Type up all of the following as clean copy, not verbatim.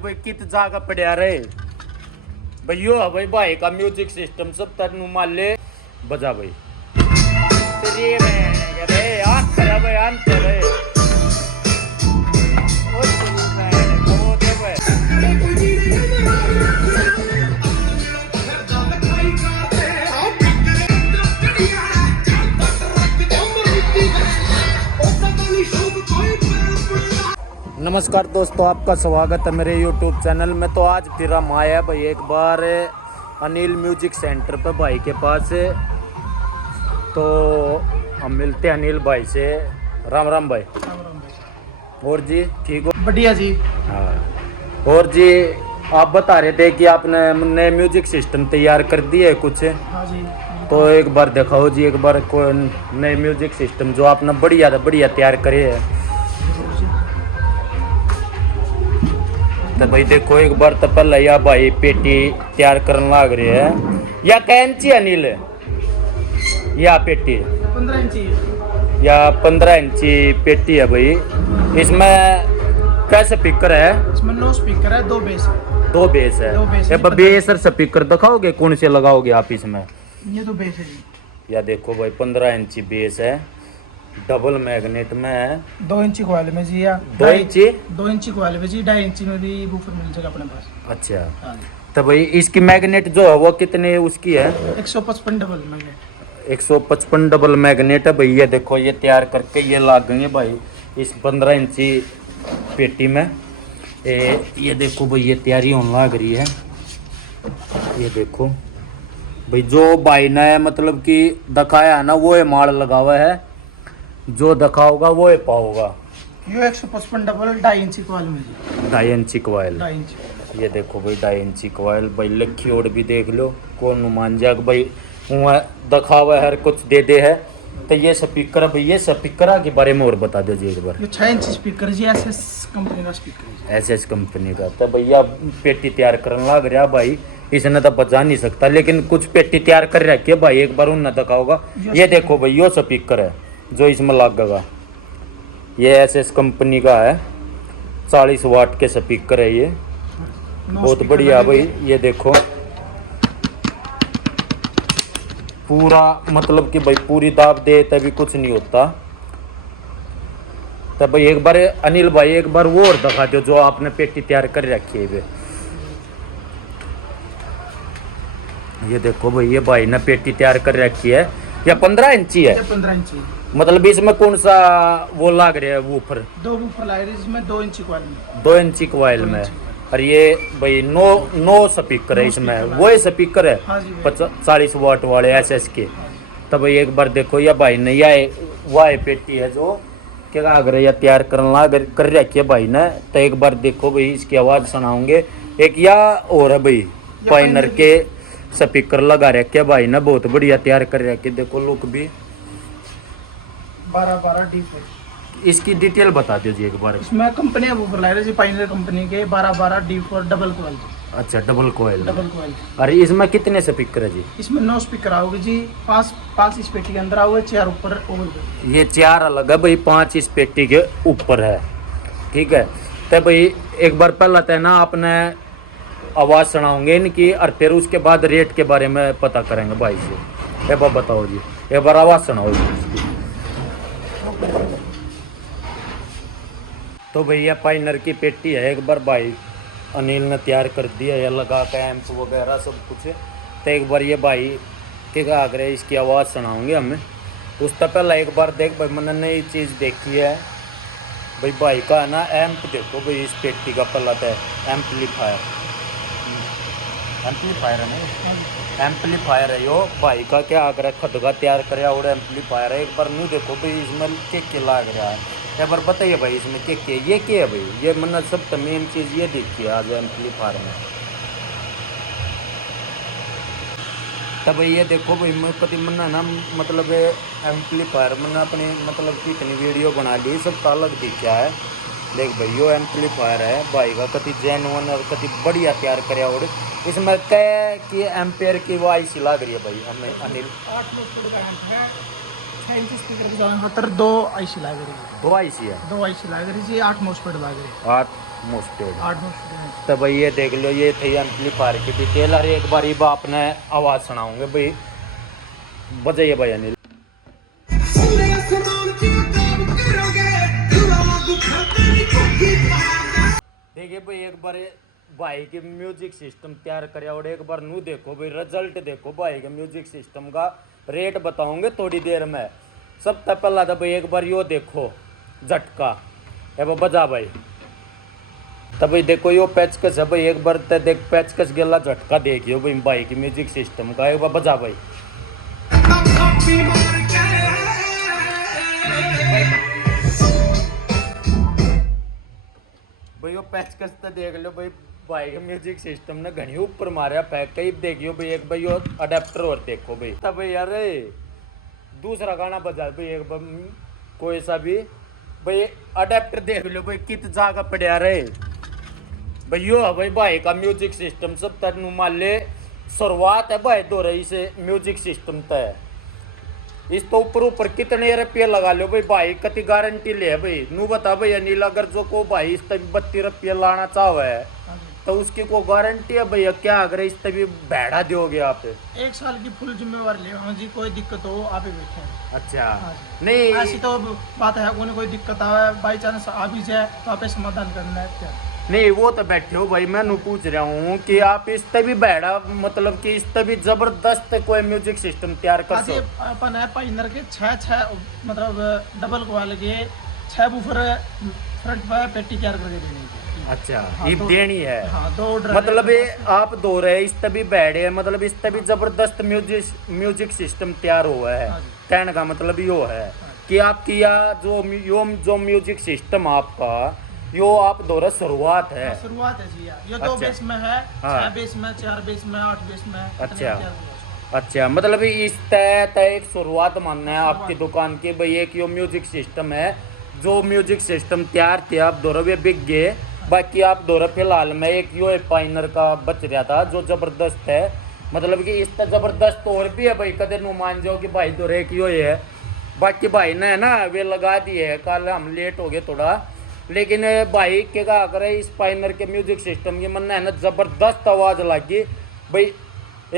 भाई कित जागा पड़ा रहे भैयो भाई भाई का म्यूजिक सिस्टम सब तनु मान ले बजा भाई तेरे में रे आंतर भाई आंतर है ओ दे भाई नमस्कार दोस्तों, आपका स्वागत है मेरे YouTube चैनल में। तो आज फिर हम आए हैं भाई एक बार अनिल म्यूजिक सेंटर पे भाई के पास। तो हम मिलते हैं अनिल भाई से। राम राम भाई। और जी ठीक हो? बढ़िया जी। हाँ, और जी आप बता रहे थे कि आपने नए म्यूजिक सिस्टम तैयार कर दिए कुछ। हाँ जी। तो एक बार दिखाओ जी, एक बार कोई नए म्यूजिक सिस्टम जो आपने बढ़िया तैयार करे है। तो भाई देखो एक बार तो पहले या भाई पेटी तैयार करने लग रही है या कैंची अनिल या पेटी 15 इंची या 15 इंची पेटी है भाई। इसमें कैसे स्पीकर है? इसमें 9 स्पीकर है, 2 बेस है। 2 बेस है। दो बेस है। बेस और स्पीकर दिखाओगे कौन से लगाओगे आप इसमें? ये तो बेस है जी। या देखो भाई 15 इंची बेस है, डबल मैग्नेट में है। 2 इंची क्वाल में जी। या 2 इंची 2 इंची क्वाल में जी। 2.5 इंची में भी बूफर मिल जाएगा अपने पास। अच्छा। हाँ। तो भाई इसकी मैग्नेट जो है वो कितने उसकी है? 155 डबल मैग्नेट। 155 डबल मैग्नेट है भाई। ये देखो ये तैयार करके ये लाग गई है भाई इस 15 इंची पेटी में। ये देखो भाई ये तैयारी होने लग रही है। ये देखो भाई जो भाई ने मतलब कि दिखाया है ना वो ये माल लगा हुआ है, जो दिखाओगा वो ये पाओगा। ये 155 डबल 2.5 इंची क्वाल में जी। 2.5 इंची क्वाइल। 2.5 इंची। ये देखो भाई 2.5 इंची क्वाइल भाई। लक्की और भी देख लो कौन मान जाएगा भाई। वहाँ दिखावा हर कुछ दे है। तो ये स्पीकर भाई, ये स्पीकर के बारे में और बता दो जी एक बार। ये 6 इंची स्पीकर जी। एसएस कंपनी का स्पीकर है। एसएस कंपनी का। तो भैया पेटी तैयार करने लग रहा भाई। इसने तो बचा नहीं सकता, लेकिन कुछ पेटी तैयार कर रखी है भाई। एक बार उन दिखाओगा। ये देखो भाई यो स्पीकर है जो इसमें लगेगा। ये एसएस कंपनी का है, 40 वाट के स्पीकर है ये। बहुत बढ़िया भाई। ये देखो पूरा मतलब कि भाई पूरी दाब दे तभी कुछ नहीं होता। तब भाई एक बार अनिल भाई एक बार वो और दिखा दो जो आपने पेटी तैयार कर रखी है। ये देखो भाई ये भाई ने पेटी तैयार कर रखी है। या 15 इंची है? 15 इंची। मतलब इसमें कौन सा वो लाग रहा है वूफर? 2 वूफर लाग रहे हैं इसमें, 2 इंची क्वाल में। 2 इंची क्वाइल में। और ये भाई नो स्पीकर है इसमें। वो स्पीकर है। हाँ जी। 40 वाट वाले एसएस के। तो भाई एक बार देखो या भाई ने या वाई पेटी है जो क्या अगर या तैयार करना कर रखी है भाई ने। तो एक बार देखो भाई इसकी आवाज़ सुनाओगे। एक या और है भाई पाइनर के स्पीकर लगा रखे भाई ने, बहुत बढ़िया तैयार कर रखे। देखो लुक भी 12 D4। इसकी डिटेल बता दो जी एक बार। इसमें कंपनी है वूफर लाग रहे जी, पाइनर कंपनी के 12 D4 डबल क्वाल। अच्छा डबल कोयल। डबल क्वाल। अरे इसमें कितने स्पीकर है जी? इसमें 9 स्पीकर आओगे जी। 5 इस पेटी के अंदर आओगे, 4 ऊपर ओवर। ये 4 अलग है भाई, 5 इस पेटी के ऊपर है। ठीक है। तो भाई एक बार पहला तो ना आपने आवाज़ सुनाओगे इनकी और फिर उसके बाद रेट के बारे में पता करेंगे भाई से। एक बार बताओ जी, एक बार आवाज़ सुनाओ जी। तो भैया पाइनर की पेटी है। एक बार भाई अनिल ने तैयार कर दिया है लगा के एम्प वगैरह सब कुछ। तो एक बार ये भाई क्या आग रहे इसकी आवाज़ सुनाओगे हमें। उससे पहले एक बार देख भाई मैंने नई चीज़ देखी है भाई का है ना एम्प। देखो भाई इस पेटी का पहला तो एम्पलीफायर है ना, एम्पलीफायर है यो भाई का। क्या आग रहा है खदगा तैयार करे और एम्पलीफायर है। एक बार नहीं देखो भाई इसमें के लाग रहा है। एक बार बताइए भाई इसमें ये क्या है भाई? ये मतलब सब मेन चीज़ ये देखी है आज एम्पलीफायर में। तब भाई ये देखो भाई मैं कभी मना ना मतलब एम्पलीफायर मैंने अपने मतलब कि इतनी वीडियो बना ली सब अलग दिखा है। देख भाई यो एम्पलीफायर है भाई का, कति जेनुअन और कति बढ़िया तैयार करे। और इसमें क्या कि एम्पेयर की वाइस लग रही है भाई हमें अनिल? 8 वोल्ट का एम्प है। 6 इंच स्पीकर की जान खातर 2 आईसी लग रही है। 2 आईसी है, 2 आईसी लग रही जी, 8 मॉसफेट लग रही है। 8 मोस्टेड। 8 मॉसफेट। तो भाई ये देख लो, ये थी एम्पलीफायर की डिटेल। और एक बार ये आपने आवाज़ सुनाऊंगे भाई, बजाइए भाई अनिल। देखिए भाई एक बार भाई के म्यूजिक सिस्टम तैयार करे और एक बार नू देखो भाई रिजल्ट देखो भाई के म्यूजिक सिस्टम का। रेट बताऊंगे थोड़ी देर में। सबसे पहला था भाई एक बार यो देखो झटका, अब बजा भाई। तब भाई देखो यो पैचकस है भाई, एक बार तो देख पैचकस गेला झटका देखियो भाई भाई की म्यूजिक सिस्टम का। एक बार बजा भाई। भाई वो पैचकस तो देख लो भाई, भाई का म्यूजिक सिस्टम ने घनी ऊपर मारा फेंक कई देखियो भाई। एक भाई वो अडेप्टर और देखो भाई। तब भाई यार दूसरा गाना बजा भाई एक बार कोई सा भी भाई। अडेप्टर देख लो भाई कित जागा पड़ा रहे भाई। यो है भाई का म्यूजिक सिस्टम। सब तक मान ले शुरुआत है भाई दो रही से म्यूजिक सिस्टम तय। इस तो ऊपर ऊपर कितने रुपये लगा लो भाई कति गारंटी ले भाई। नू बता भाई अनिल, अगर जो को भाई इस तभी 32 रुपये लाना चाहो है तो उसकी को गारंटी है भैया क्या? अगर इस तभी बैठा दोगे आप 1 साल की फुल जिम्मेवार ले। हाँ जी, कोई दिक्कत हो आप ही बैठे। अच्छा हाँ नहीं ऐसी तो बात है, कोई दिक्कत आवे बाई चांस आ भी जाए तो आप समाधान करना है क्या? नहीं वो तो बैठे हो भाई। मैं पूछ रहा हूँ कि आप इस तभी बैठा मतलब कि इस तभी जबरदस्त कोई म्यूजिक सिस्टम तैयार कर सो। अपन है पाइनर के 6 मतलब डबल क्वाल के 6 बूफर फ्रंट पर पेटी तैयार करके देने की। अच्छा हाँ, ये तो, देनी है। हाँ, दो मतलब ये आप दो रहे इस तभी बैठे हैं, मतलब इस तभी जबरदस्त म्यूजिक सिस्टम तैयार हुआ है। हाँ कहने का मतलब यो है कि आप किया जो म्यूजिक सिस्टम आपका यो आप दो रहे शुरुआत है। शुरुआत है जी यार। ये 2 अच्छा। बेस में है, हाँ। 6 बेस में, 4 बेस में, 8 बेस में। अच्छा अच्छा, मतलब इस तय एक शुरुआत मानना है आपकी दुकान की भाई। एक यो म्यूजिक सिस्टम है, जो म्यूजिक सिस्टम तैयार थे आप दो रहे बिक गए। बाकी आप दो रहे फिलहाल में एक यो पाइनर का बच रहा था जो जबरदस्त है। मतलब कि इस तरह जबरदस्त और भी है भाई, कदे नु मान जाओ कि भाई दो रहे यो है। बाकी भाई ने ना वे लगा दिए है, कल हम लेट हो गए थोड़ा। लेकिन भाई के क्या करे इस पाइनर के म्यूजिक सिस्टम की मन है ना जबरदस्त आवाज़ लगी भाई।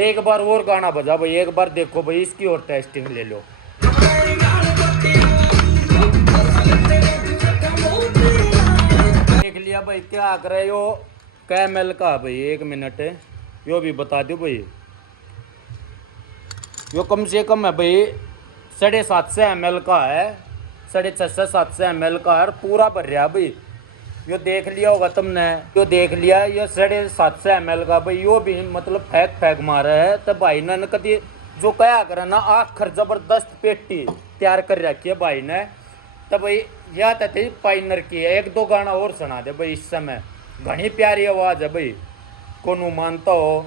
एक बार और गाना बजा भाई, एक बार देखो भाई इसकी और टेस्टिंग ले लो। देख लिया भाई क्या करे यो कैमल का भाई। 1 मिनट यो भी बता दो भाई। यो कम से कम है भाई 750 ml का है, 650-700 ml का है, पूरा भर रहा भाई। यो देख लिया होगा तुमने, यो देख लिया ये 750 ml का भाई। यो भी मतलब फेंक मारा है। तो भाई ने कभी जो कहा करे ना आखिर जबरदस्त पेटी तैयार कर रखी है भाई ने। तो भाई यह तो थी पाइनर की है। 1-2 गाना और सुना दे भाई। इस समय घनी प्यारी आवाज़ है भाई, को मानता हो।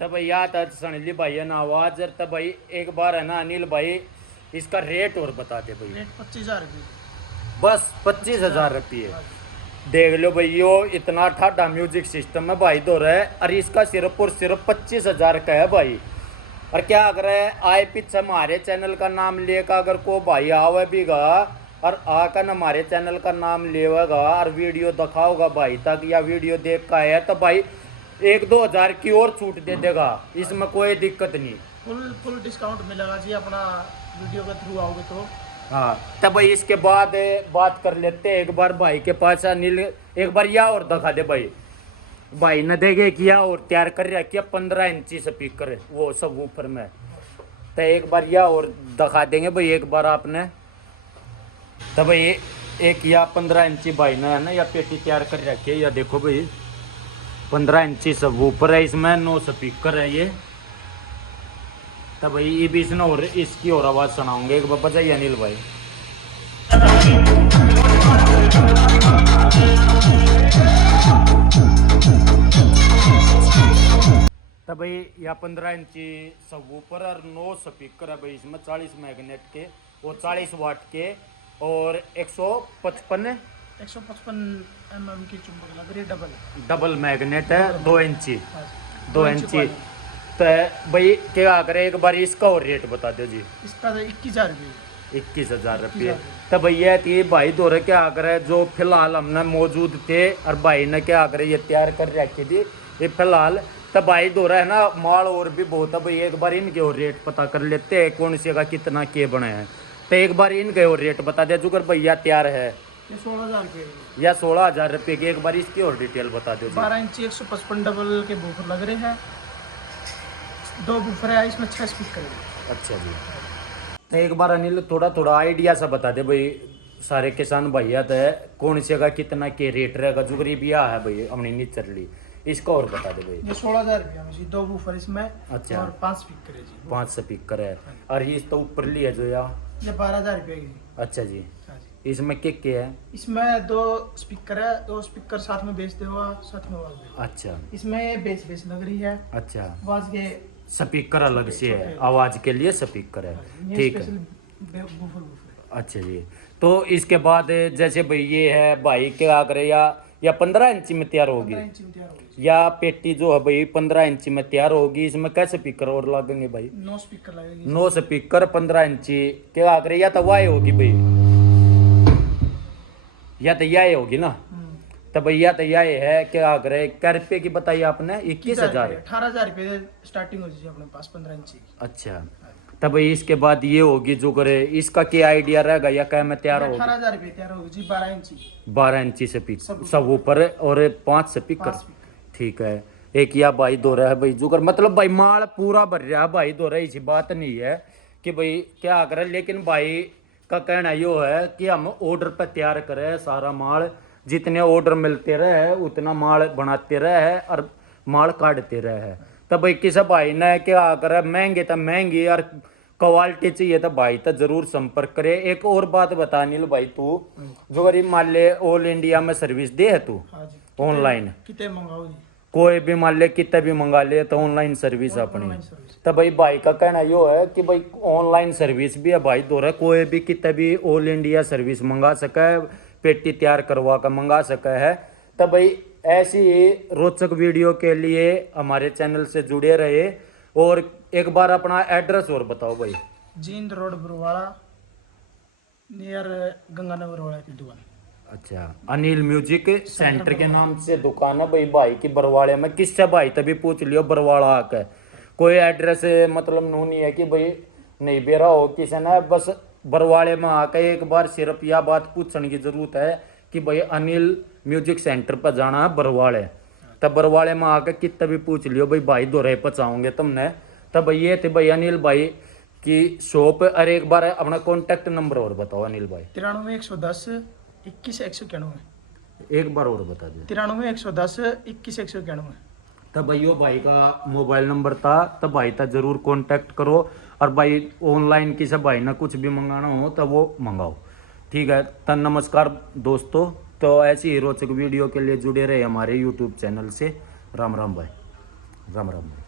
तो भाई याद है सुन ली भाई है ना आवाज। तो भाई एक बार है ना अनिल भाई इसका रेट और बता दे भाई। रेट 25,000 रुपये, बस 25,000 रुपये। देख लो भाई यो इतना ठाडा म्यूजिक सिस्टम है भाई दो रहे। और इसका सिर्फ और सिर्फ 25,000 का है भाई। और क्या अगर आए पीछे हमारे चैनल का नाम लेकर अगर को भाई आवे भी गा और आकर हमारे चैनल का नाम लेगा और वीडियो दिखाओगा भाई तक या वीडियो देख का है तो भाई 1-2 हज़ार की और छूट दे देगा। इसमें कोई दिक्कत नहीं, फुल डिस्काउंट मिलेगा जी अपना वीडियो के थ्रू आओगे तो। हाँ तब भाई इसके बाद बात कर लेते हैं एक बार भाई के पास अनिल। एक बार या और दिखा दे भाई। भाई ने देखे किया और तैयार कर रखा 15 इंची स्पीकर वो सब ऊपर में। तो एक बार या और दिखा देंगे भाई एक बार आपने। तो भाई एक या 15 इंची भाई ने है ना या पेटी तैयार कर रखी है। या देखो भाई 15 इंची सब ऊपर है, इसमें 9 स्पीकर है ये। तो भाई ये भी इसने और इसकी और आवाज़ सुनाऊंगे। एक बार बजाइए अनिल भाई। तो भाई या 15 इंची सबवूफर और 9 स्पीकर है भाई इसमें 40 मैग्नेट के और 40 वाट के और 155 155 की चुंबक लग रही है, डबल मैग्नेट है 2 इंची हाँ जी, 2 इंची। तो भाई क्या करे एक बार इसका और रेट बता दो जी। इसका तो 21,000 रुपये। 21,000 रुपये। तो भैया थी भाई दो क्या करे जो फिलहाल हमने मौजूद थे और भाई ने क्या करे ये तैयार कर रखी थी ये फिलहाल। तो भाई दो है ना माल और भी बहुत है भाई, एक बार इनके और रेट पता कर लेते हैं कौन से का कितना के बने हैं। तो एक बार इनके और रेट बता दे जो कर भैया तैयार है ये 16,000 रुपये या 16,000 रुपये की। एक बार इसकी और डिटेल बता दो। 12 इंची 155 डबल के बूफर लग रहे हैं, 2 बूफर है इसमें 6 स्पीकर है। अच्छा जी। तो एक बार अनिल थोड़ा थोड़ा आइडिया सा बता दे भाई सारे किसान भैया तो कौन से का कितना के रेट रहेगा जो गरीब यह है भाई हमने निचरली इसका और बता दे भाई। ये 16,000 रुपया में जी 2 बूफर इसमें। अच्छा। और 5 स्पीकर है जी। 5 स्पीकर है और ये तो ऊपर ली है जो या ये 12,000 रुपये की। अच्छा जी। हाँ जी। इसमें के है? इसमें 2 स्पीकर है, 2 स्पीकर साथ में बेचते हुआ साथ में आवाज दे। अच्छा। इसमें बेस लग रही है। अच्छा। आवाज के स्पीकर अलग से है, आवाज के लिए स्पीकर है, ठीक है। बूफर। अच्छा जी। तो इसके बाद जैसे भाई ये है भाई क्या करे या 15 इंची में तैयार होगी 15 इंची में तैयार होगी या पेटी जो है भाई 15 इंची में तैयार होगी। इसमें कैसे स्पीकर और लगेंगे भाई? 9 स्पीकर लगेंगे। 9 स्पीकर 15 इंची क्या करे या तो वाई होगी भाई या तो यह होगी ना। तो भैया तो यह है क्या करे क्या रुपये की बताइए आपने? 21,000 18,000 रुपये स्टार्टिंग हो जाएगी अपने पास 15 इंची। अच्छा। तब भाई इसके बाद ये होगी जो करे इसका क्या आइडिया रहेगा या क्या में तैयार होगी? 18,000 रुपये तैयार होगी जी 12 इंची। 12 इंची स्पीकर सब ऊपर और 5 स्पीकर, ठीक है। एक या भाई दो रहा है भाई जो कर मतलब भाई माल पूरा भर रहा है भाई दो रहा ऐसी बात नहीं है कि भाई क्या करे। लेकिन भाई का कहना यो है कि हम ऑर्डर पर तैयार करें सारा माल, जितने ऑर्डर मिलते रहे उतना माल बनाते रहे और माल काटते रहे। तो भाई किसी भाई ने क्या करे महंगे तो महंगी और क्वालिटी चाहिए तो भाई तो जरूर संपर्क करे। एक और बात बता नील भाई तू जो गरीब मान ले ऑल इंडिया में सर्विस दे है तू ऑनलाइन कितने मंगाओ जी? कोई भी मान ले कितने भी मंगा ले तो ऑनलाइन सर्विस अपनी। तो भाई का कहना यो है कि भाई ऑनलाइन सर्विस भी है भाई दो रहा कोई भी कितने भी ऑल इंडिया सर्विस मंगा सके पेटी तैयार करवा कर मंगा सके है। तो भाई ऐसी ही रोचक वीडियो के लिए हमारे चैनल से जुड़े रहे। और एक बार अपना एड्रेस और बताओ भाई। जींद रोड बरवाड़ा नियर गंगानगर वाला की दुकान। अच्छा। अनिल म्यूजिक सेंटर के नाम से दुकान है भाई की बरवाड़े में। किससे भाई तभी पूछ लियो बरवाड़ा आकर कोई एड्रेस मतलब नू नहीं है कि भाई नहीं बेरा हो किसी ने बस बरवाड़े में आकर एक बार सिर्फ यह बात पूछने की जरूरत है कि भाई अनिल म्यूजिक सेंटर पर जाना है बरवाड़े। तब बरवाड़े में आकर कितना भी पूछ लियो भाई दो रहे पचाओगे तुमने। तब भाई ये थे भाई अनिल भाई की शॉप। अरे एक बार अपना कॉन्टेक्ट नंबर और बताओ अनिल भाई। 93 110 21 191। एक बार और बता दो। 93 110 21 191। तब भाइयों भाई का मोबाइल नंबर था तब भाई था जरूर कांटेक्ट करो। और भाई ऑनलाइन किसी भाई ना कुछ भी मंगाना हो तो वो मंगाओ, ठीक है। तो नमस्कार दोस्तों, तो ऐसी ही रोचक वीडियो के लिए जुड़े रहे हमारे यूट्यूब चैनल से। राम राम भाई, राम राम भाई।